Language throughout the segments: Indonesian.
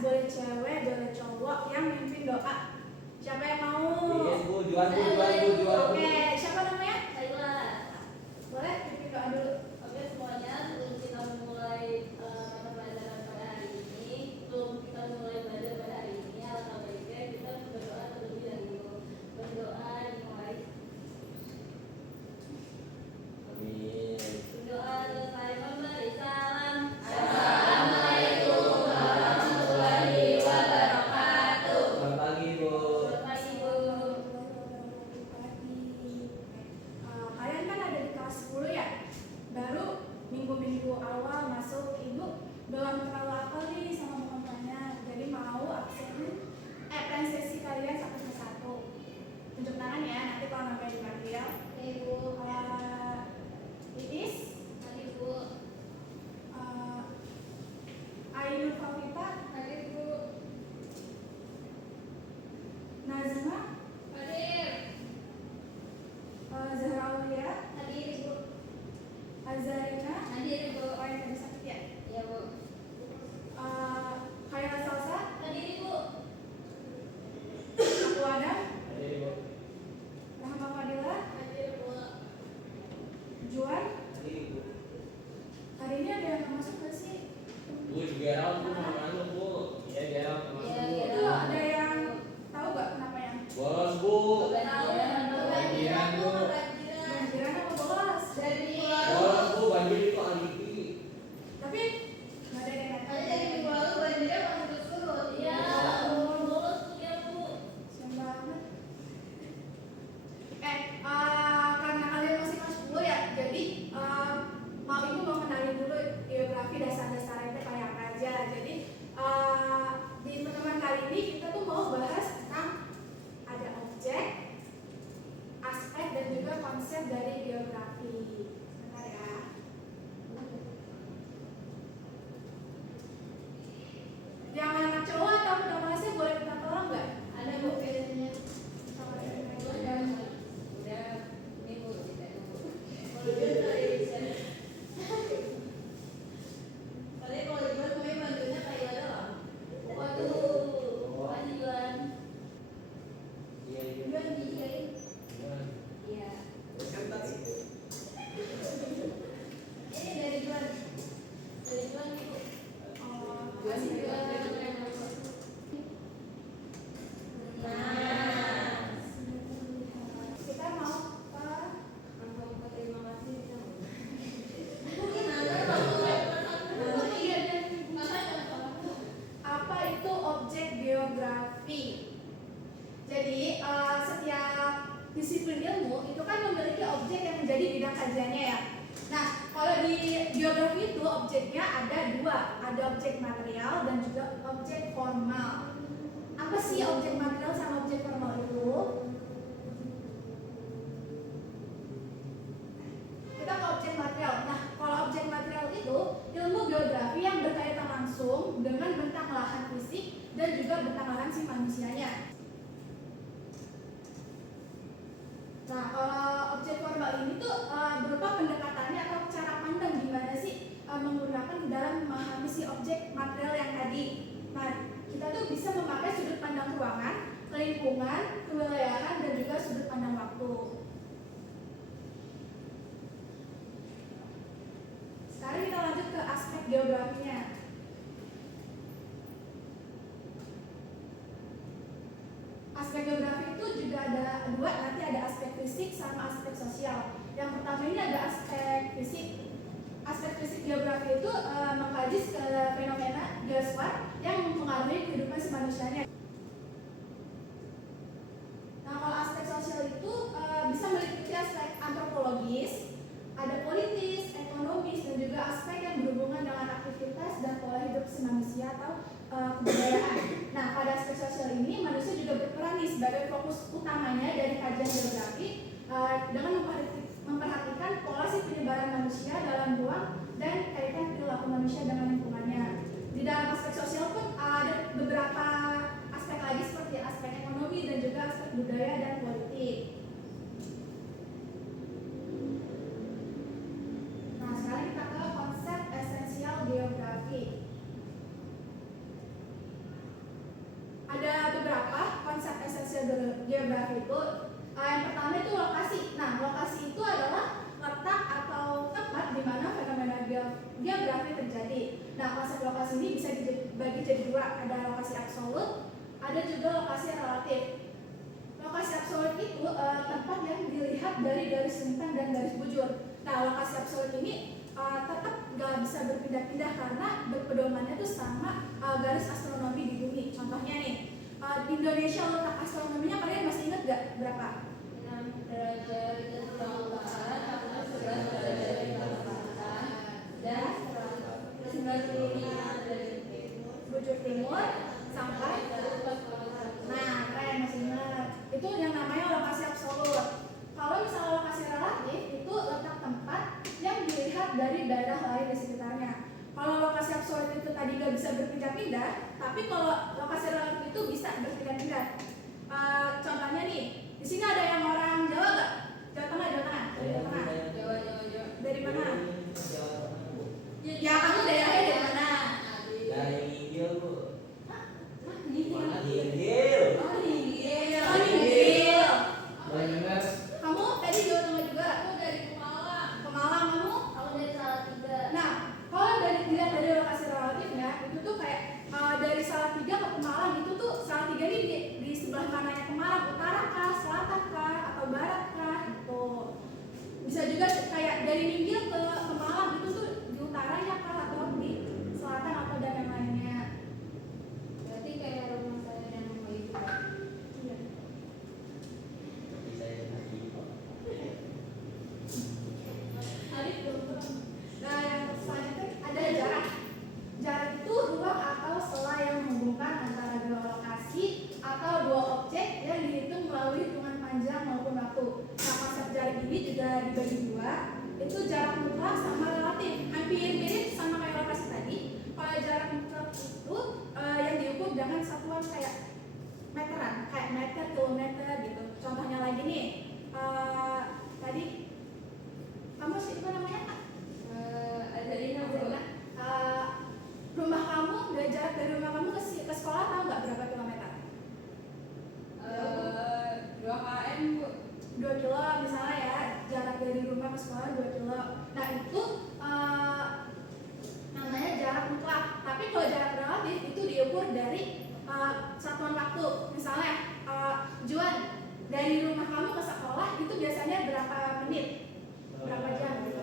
Boleh cewek, boleh cowok yang mimpin doa. Siapa yang mau? Yes, Bu. Jual. Oke, siapa namanya? Saya. Boleh mimpin doa dulu. Oke semuanya, sebelum kita mulai mata pelajaran pada hari ini, sebelum kita mulai belajar pada hari ini, alangkah baiknya kita berdoa terlebih dahulu. Berdoa dimulai. Amin. Berdoa selesai memberi salam. Assalamualaikum warahmatullahi wabarakatuh. Selamat pagi, Bu. Selamat pagi, Bu. Kalian kan ada di kelas 10 ya? Baru minggu-minggu awal masuk, Ibu belum terlalu hafal nih sama teman-temannya. Jadi mau absen sesi kalian satu persatu. Tunjuk tangan ya, nanti kalau namanya dipanggil. Ibu. Iis, Pagi, Bu. Ainul Fafita, Pagi, Bu. Nazma, Hadir. Zahra Aulia, Hadir, Ibu. Azarina, Hadir, Ibu. oh yang tadi sakit ya? Iya, Bu. Khaira Salsa, Hadir, Ibu. Aku Adam, Hadir, Bu. Rahma Fadila, Hadir, Bu. Juan. Hadir, Bu. Hari ini ada yang masuk nggak sih? Bu, Gerald, Bu, mau masuk, Bu. Iya, Gerald, masuk, Iya, Bu. Gerald. Itu ada yang tahu nggak kenapa ya? Bolos, Bu. Banjiran, Bu. Banjiran apa bolos? Bolos, Bu. Banjir itu alibi. Tapi nggak ada yang Ada dari minggu lalu banjirnya masih surut. Iya, bolos tuh ya, Bu. Sian banget. Karena kalian masih kelas 10 ya, jadi mau ibu mau kenalin dulu geografi dasar-dasar itu kayak apa aja. Jadi di pertemuan kali ini kita tuh mau bahas tentang ada objek, aspek dan juga konsep dari geografi. Bentar ya. Yang anak cowok atau udah kelasnya boleh minta tolong nggak? Ada, Bu, biasanya. Sama yang lain. Udah, ini, Bu, kita dulu. Kalau dia dari sana. Paling kalau di luar kami bantunya kayak doang. Waduh, Pak Juan. Iya, iya. Juan dijain. Iya. Iya. Kan tadi. Ini dari Juan. Dari Juan, Bu. Kasih Juan. juga. Nah. Kita mau ke Langsung ke terima kasih. apa itu objek geografi. Jadi setiap disiplin ilmu itu kan memiliki objek yang menjadi bidang kajiannya ya. Nah, kalau di geografi itu objeknya ada dua, ada objek material dan juga objek formal. Apa sih objek material sama objek formal itu? Kita ke objek material. Nah, kalau objek material itu ilmu geografi yang berkaitan langsung dengan bentang lahan fisik dan juga bentang lahan si manusianya. Nah, kalau objek formal ini tuh berupa pendekatannya atau cara pandang gimana sih menggunakan dalam memahami si objek material lingkungan, kewilayahan, dan juga sudut pandang waktu. Sekarang kita lanjut ke aspek geografinya. Aspek geografi itu juga ada dua, nanti ada aspek fisik sama aspek sosial. Yang pertama ini ada aspek fisik. Aspek fisik geografi itu mengkaji fenomena geosfer yang mempengaruhi kehidupan si manusianya. Nah, kalau aspek sosial itu bisa meliputi aspek antropologis, ada politis, ekonomis, dan juga aspek yang berhubungan dengan aktivitas dan pola hidup si manusia atau kebudayaan. Nah, pada aspek sosial ini manusia juga berperan nih sebagai fokus utamanya dari kajian geografi dengan memperhatikan pola si penyebaran manusia dalam ruang dan kaitan perilaku manusia dengan lingkungannya. Di dalam aspek sosial pun ada beberapa aspek lagi seperti aspek ekonomi dan juga aspek budaya dan politik. Nah, sekarang kita ke konsep esensial geografi. Ada beberapa konsep esensial geografi itu. Yang pertama itu lokasi. Nah, lokasi itu adalah letak atau tempat di mana fenomena geografi terjadi. Nah, konsep lokasi ini bisa dibagi jadi dua. Ada lokasi absolut, ada juga lokasi relatif. Lokasi absolut itu tempat yang dilihat dari garis lintang dan garis bujur. Nah, lokasi absolut ini tetap nggak bisa berpindah-pindah karena berpedomannya itu sama garis astronomi di bumi. Contohnya nih, di Indonesia letak astronominya kalian masih ingat nggak berapa? 6 derajat ke barat, 11 derajat ke selatan, dan 95 derajat Bujur timur sampai. Nah, kalian masih ingat. Itu yang namanya lokasi absolut. Kalau misalnya lokasi relatif itu letak tempat yang dilihat dari daerah lain di sekitarnya. Kalau lokasi absolut itu tadi nggak bisa berpindah-pindah, tapi kalau lokasi relatif itu bisa berpindah-pindah. Contohnya nih, di sini ada yang orang Jawa nggak? Jawa Tengah, Jawa Tengah. Dari Jawa Tengah. Dari mana? Ya, kamu daerahnya dari mana? Dari Inggil bu. Ninggil. Inggil. Oh, Ninggil. Oh, Ninggil. Banyak. Kamu tadi Jawa Tengah juga? Aku dari Pemalang. Pemalang kamu? Aku dari Salatiga. Nah, kalau dilihat dari lokasi relatifnya, itu tuh kayak dari Salatiga ke Pemalang itu tuh Salatiga ini di sebelah mananya Pemalang, utara kah, selatan kah, atau barat kah, gitu. Bisa juga kayak dari Ninggil ke Pemalang itu tuh di utaranya kah, atau di selatan atau dan yang lainnya. Berarti kayak rumah saya yang mau itu. Iya. Tapi saya lagi. Nah, yang selanjutnya ada jarak. Jarak itu ruang atau sela yang menghubungkan antara dua lokasi atau dua objek yang dihitung melalui hitungan panjang maupun waktu. Nah, konsep jarak ini juga dibagi dua. Itu jarak mutlak sama relatif. Hampir mirip sama kayak lokasi tadi. Kalau jarak mutlak itu yang diukur dengan satuan kayak meteran, kayak meter, kilometer gitu. Contohnya lagi nih, tadi kamu sih apa namanya kak? Azalina bro. Rumah kamu, jarak dari rumah kamu ke sekolah tahu nggak berapa kilometer? 2 km bu. 2 kilo misalnya ya, jarak dari rumah ke sekolah 2 kilo. Nah itu namanya jarak mutlak. Tapi kalau jarak relatif itu diukur dari satuan waktu. Misalnya Juan, dari rumah kamu ke sekolah itu biasanya berapa menit? Berapa jam gitu?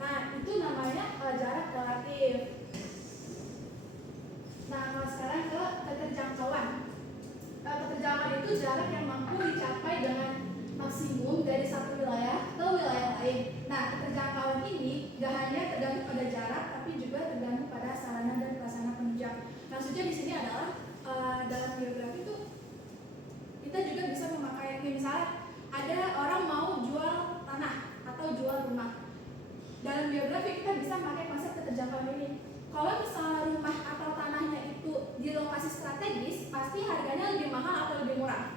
Nah, itu namanya jarak relatif. Nah, kalau sekarang ke keterjangkauan. Keterjangkauan itu jarak yang mampu dicapai dengan maksimum dari satu wilayah ke wilayah lain. Nah, keterjangkauan ini gak hanya tergantung pada jarak, tapi juga tergantung pada sarana dan prasarana penunjang. Maksudnya di sini adalah dalam geografi itu kita juga bisa memakai, misalnya ada orang mau jual tanah atau jual rumah. Dalam geografi kita bisa pakai konsep keterjangkauan ini. Kalau misalnya rumah atau tanahnya itu di lokasi strategis, pasti harganya lebih mahal atau lebih murah?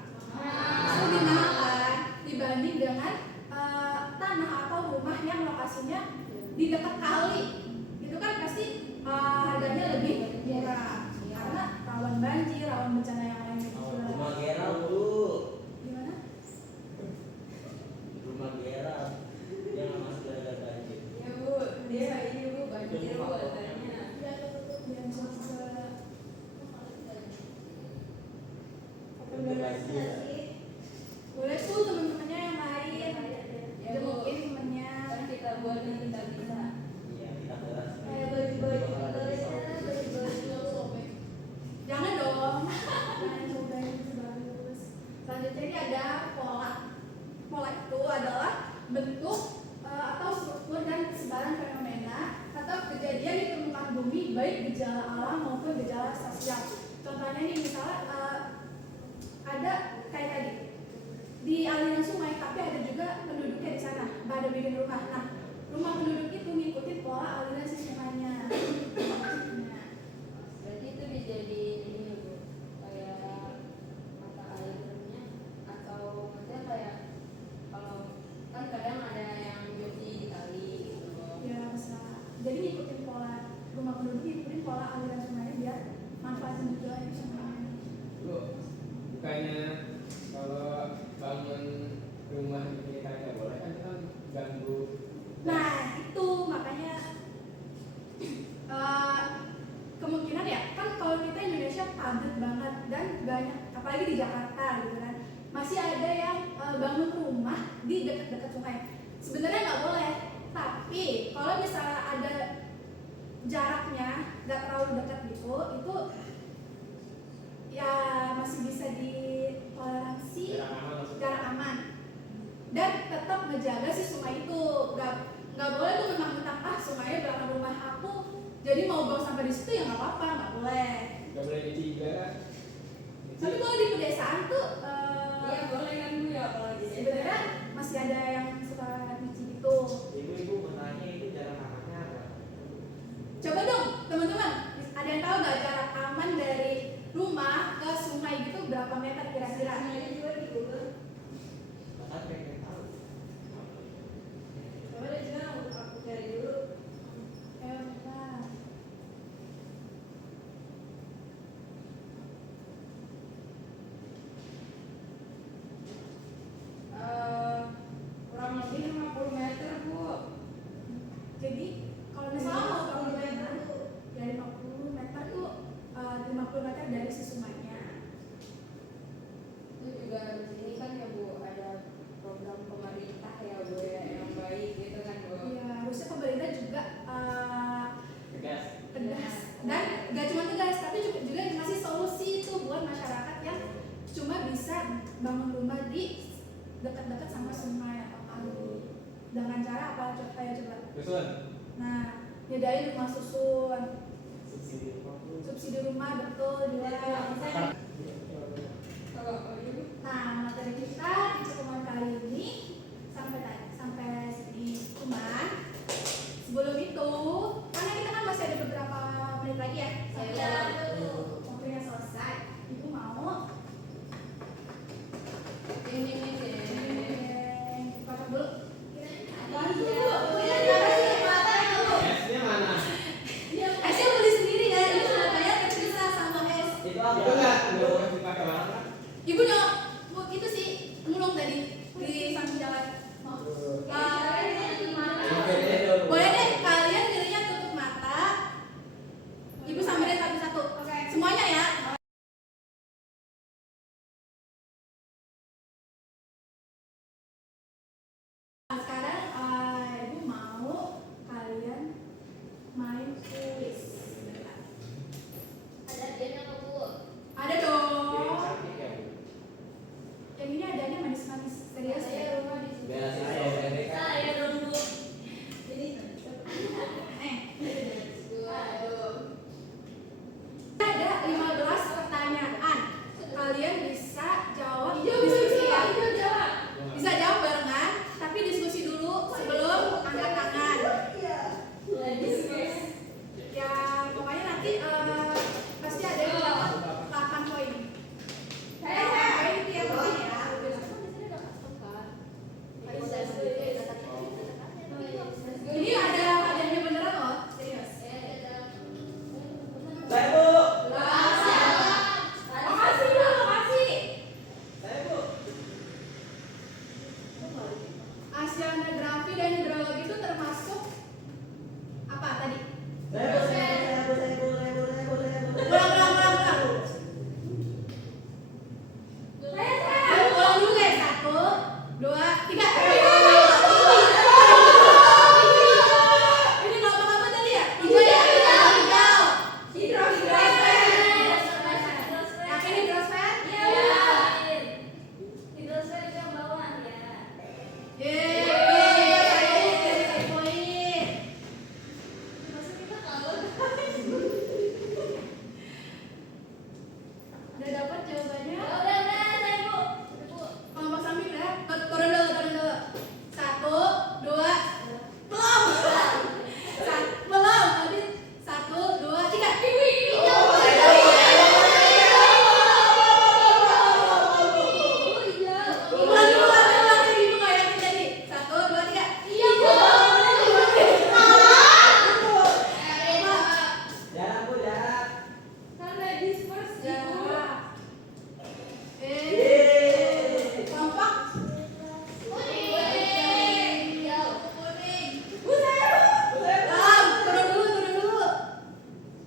Lebih mahal kan dibanding dengan tanah atau rumah yang lokasinya di dekat kali. Itu kan pasti harganya lebih murah karena rawan banjir, rawan bencana yang lain gitu. banjir buatannya. Biar tutup biar juga. Untuk banjir. Boleh tuh teman-temannya yang lain. Jengukin temennya. Kan kita buat yang kita bisa. Iya, kita kelas. Kayak baju-baju jangan dong. Jangan cobain itu bagus. Selanjutnya ini ada pola. Pola itu adalah bentuk atau struktur dan sebaran fenomena atau kejadian di permukaan bumi baik gejala alam maupun gejala sosial. Contohnya nih misalnya ada kayak tadi di aliran sungai tapi ada juga penduduknya di sana. Ada bikin rumah. Nah, rumah penduduk itu ngikutin pola aliran si sungainya. Berarti itu bisa jadi ini Bu, kayak mata airnya atau maksudnya kayak kalau kan kadang ada yang cuci di kali gitu. Ya bisa. Jadi ngikutin pola rumah penduduk ngikutin pola aliran sungainya biar manfaatin juga yang sungainya. Lu bukannya kalau bangun rumah ini kagak boleh kan kita ganggu. Nah itu makanya kemungkinan ya kan kalau kita Indonesia padat banget dan banyak apalagi di Jakarta gitu kan masih ada yang bangun rumah di dekat-dekat sungai. Sebenarnya nggak boleh, tapi kalau misalnya ada jaraknya nggak terlalu dekat gitu itu ya masih bisa ditoleransi, jarak aman dan tetap menjaga si sungai itu. Nggak boleh tuh mentang-mentang sungainya belakang rumah aku jadi mau buang sampai di situ ya nggak apa-apa, nggak boleh. Nggak boleh nyuci juga kan? Tapi kalau di pedesaan tuh Iya boleh kan Bu ya kalau di sebenarnya masih ada yang suka nyuci gitu. Ibu-ibu menanya itu jarak amannya apa? Coba dong teman-teman, ada yang tahu nggak jarak aman dari rumah ke sungai gitu berapa meter kira-kira? Sebenarnya juga di Google. Bahkan pengen tahu. Coba deh juga aku cari dulu. Ayo bentar. Kurang lebih 50 meter Bu. Jadi kalau misalnya mau 50 meter, ya 50 meter tuh 50 meter dari si sungainya. Itu juga di sini kan ya Bu ada program pemerintah ya Bu ya yang baik gitu kan Bu. Ya harusnya pemerintah juga Tegas. tegas dan gak cuma tegas tapi juga ngasih solusi itu buat masyarakat yang cuma bisa bangun rumah di dekat-dekat sama sungai atau kali dengan cara apa coba? Dusun. Nah, nyediain rumah susun, Subsidi waktu. subsidi rumah betul juga. Kalau Bu. Nah, materi kita di pertemuan kali ini sampai sini. Cuman sebelum itu, karena kita kan masih ada beberapa menit lagi ya. Iya. Waktunya selesai. Ibu mau Ini buka dulu. Apaan tuh? Esnya mana? Esnya beli sendiri ya. Ibu sudah bayar terpisah sama es. Itu aku enggak. Nggak boleh dipakai barang kan? Ibu nyok itu sih Ulang dulu guys. 1, 2, 3. Ini kelompok apa tadi ya? Hijau ya? Hijau. Hidrosfer. Yakin hidrosfer? Yeay, satu poin. Udah dapat jawabannya? Kelompok samping ya? Turun dulu. 1, 2, belum. Belum. Nanti 1, 2, 3. Ulang ibu nggak yakin tadi. 1, 2, 3. Kelompok kuning. Belum. Turun dulu.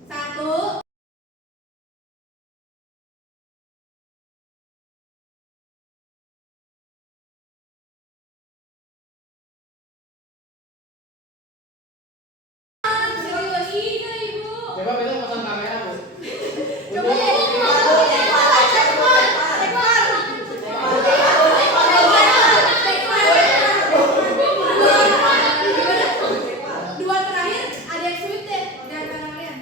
1. Serius. Coba besok pasang kamera, Bu. Coba ya. Dua terakhir ada yang sweet deh di antara kalian.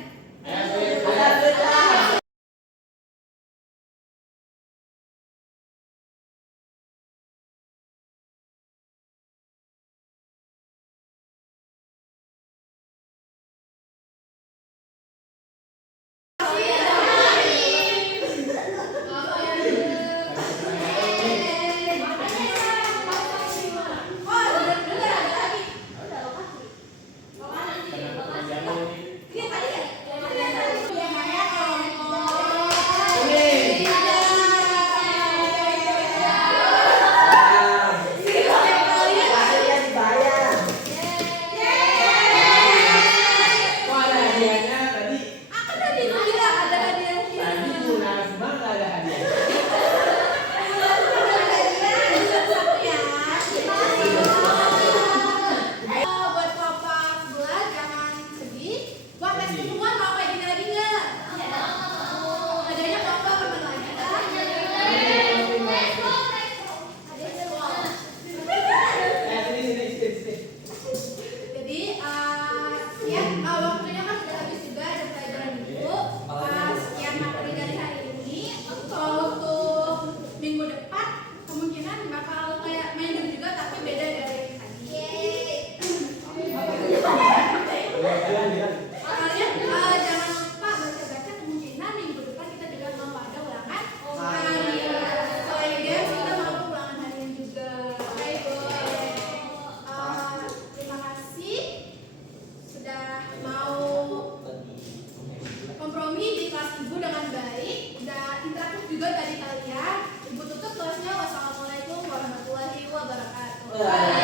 Kok ada hadiahnya tadi? Akan tadi aku bilang ada hadiah. Tadi Bu Nazma nggak ada hadiah. Buat kelompok sebelah jangan sedih. Buat tes ketemuan mau kayak gini lagi nggak? Adanya kelompok apa lagi kan? Sini. Jadi ya waktunya kan sudah habis juga ada pelajaran itu. Sekian materi dari hari ini. Untuk minggu depan kemungkinan bakal kayak main game juga tapi beda dari tadi. Kalian jangan lupa baca-baca, kemungkinan minggu depan kita juga mau ada ulangan harian. Selain game kita mau ulangan harian juga. Terima kasih sudah mau kompromi di kelas ibu dengan baik. Udah interaktif juga tadi kalian. Ibu tutup kelasnya. Wassalamualaikum warahmatullahi wabarakatuh.